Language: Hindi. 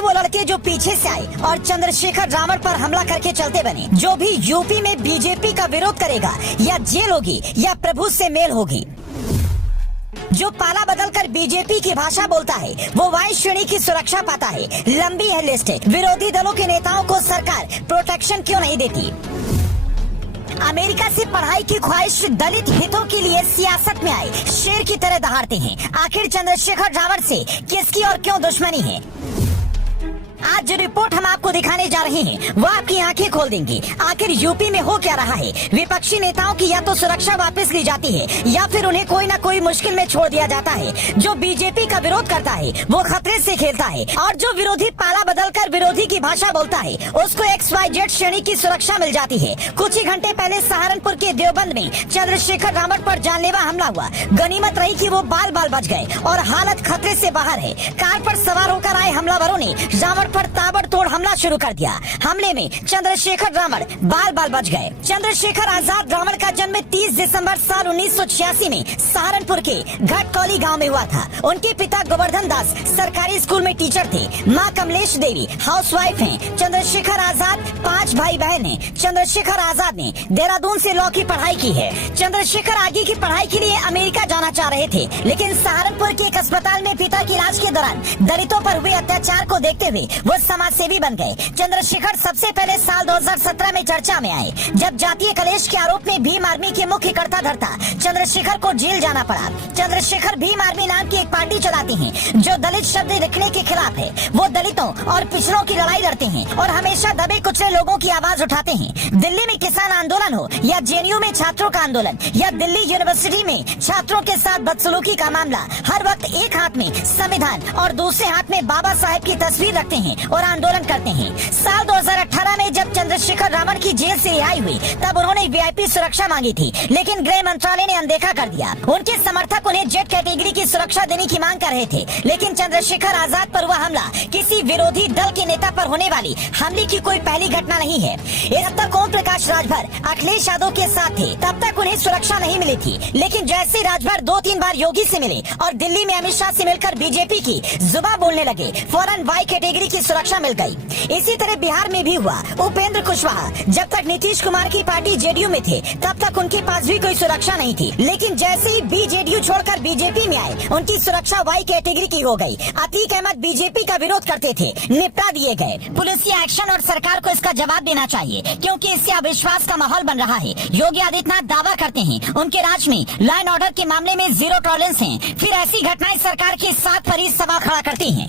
थे वो लड़के जो पीछे से आए और चंद्रशेखर रावण पर हमला करके चलते बने। जो भी यूपी में बीजेपी का विरोध करेगा या जेल होगी या प्रभु से मेल होगी। जो पाला बदलकर बीजेपी की भाषा बोलता है वो वाई श्रेणी की सुरक्षा पाता है। लंबी है लिस्ट। विरोधी दलों के नेताओं को सरकार प्रोटेक्शन क्यों नहीं देती? अमेरिका से पढ़ाई की ख्वाहिश दलित हितों के लिए सियासत में आए शेर की तरह दहाड़ते हैं। आखिर चंद्रशेखर रावण से किसकी और क्यों दुश्मनी है? आज जो रिपोर्ट हम आपको दिखाने जा रहे हैं वो आपकी आंखें खोल देंगी। आखिर यूपी में हो क्या रहा है? विपक्षी नेताओं की या तो सुरक्षा वापस ली जाती है या फिर उन्हें कोई न कोई मुश्किल में छोड़ दिया जाता है। जो बीजेपी का विरोध करता है वो खतरे से खेलता है और जो विरोधी पाला बदलकर विरोधी की भाषा बोलता है उसको XYZ श्रेणी की सुरक्षा मिल जाती है। कुछ ही घंटे पहले सहारनपुर के देवबंद में चंद्रशेखर रावण पर जानलेवा हमला हुआ। गनीमत रही कि वो बाल बाल बच गए और हालत खतरे से बाहर है। कार पर सवार होकर आए हमलावरों ने रावण पर ताबड़तोड़ हमला शुरू कर दिया। हमले में चंद्रशेखर रावण बाल बाल बच गए। चंद्रशेखर आजाद रावण का जन्म 30 दिसंबर साल 1986 में सहारनपुर के घटकौली गांव में हुआ था। उनके पिता गोवर्धन दास सरकारी स्कूल में टीचर थे। मां कमलेश देवी हाउसवाइफ हैं। चंद्रशेखर आजाद 5 भाई बहन हैं। चंद्रशेखर आजाद ने देहरादून से लॉ की पढ़ाई की है। चंद्रशेखर आगे की पढ़ाई के लिए अमेरिका जाना चाह रहे थे लेकिन सहारनपुर के एक अस्पताल में पिता की इलाज के दौरान दलितों पर हुए अत्याचार को देखते हुए वो समाज सेवी बन गए। चंद्रशेखर सबसे पहले साल 2017 में चर्चा में आए जब जातीय कलेश के आरोप में भीम आर्मी के मुख्य कर्ता धर्ता चंद्रशेखर को जेल जाना पड़ा। चंद्रशेखर भीम आर्मी नाम की एक पार्टी चलाते हैं जो दलित शब्द लिखने के खिलाफ है। वो दलितों और पिछड़ों की लड़ाई लड़ते हैं और हमेशा दबे कुचले लोगों की आवाज उठाते हैं। दिल्ली में किसान आंदोलन हो या JNU में छात्रों का आंदोलन या दिल्ली यूनिवर्सिटी में छात्रों के साथ बदसलूकी का मामला, हर वक्त एक हाथ में संविधान और दूसरे हाथ में बाबा साहेब की तस्वीर रखते हैं और आंदोलन करते हैं। साल 2018 में जब चंद्रशेखर रावण की जेल से रिहाई हुई तब उन्होंने VIP सुरक्षा मांगी थी लेकिन गृह मंत्रालय ने अनदेखा कर दिया। उनके समर्थक उन्हें जेड कैटेगरी की सुरक्षा देने की मांग कर रहे थे लेकिन चंद्रशेखर आजाद पर हुआ हमला किसी विरोधी दल के नेता पर होने वाली हमले की कोई पहली घटना नहीं है। जब तक ओम प्रकाश राजभर अखिलेश यादव के साथ थे तब तक उन्हें सुरक्षा नहीं मिली थी लेकिन जैसे राजभर 2-3 बार योगी से मिले और दिल्ली में अमित शाह से मिलकर बीजेपी की जुबान बोलने लगे फौरन Y कैटेगरी की सुरक्षा मिल गई। इसी तरह बिहार में भी हुआ। उपेंद्र कुशवाहा जब तक नीतीश कुमार की पार्टी JDU में थे तब तक उनके पास भी कोई सुरक्षा नहीं थी लेकिन जैसे ही BJDU छोड़कर बीजेपी में आए उनकी सुरक्षा Y कैटेगरी की हो गई। अतीक अहमद बीजेपी का विरोध करते थे, निपटा दिए गए। पुलिस की एक्शन और सरकार को इसका जवाब देना चाहिए क्योंकि इससे अविश्वास का माहौल बन रहा है। योगी आदित्यनाथ दावा करते हैं उनके राज में लॉ एंड ऑर्डर के मामले में 0 टॉलरेंस है, फिर ऐसी घटनाएं सरकार के साथ पर ही सवाल खड़ा करती हैं।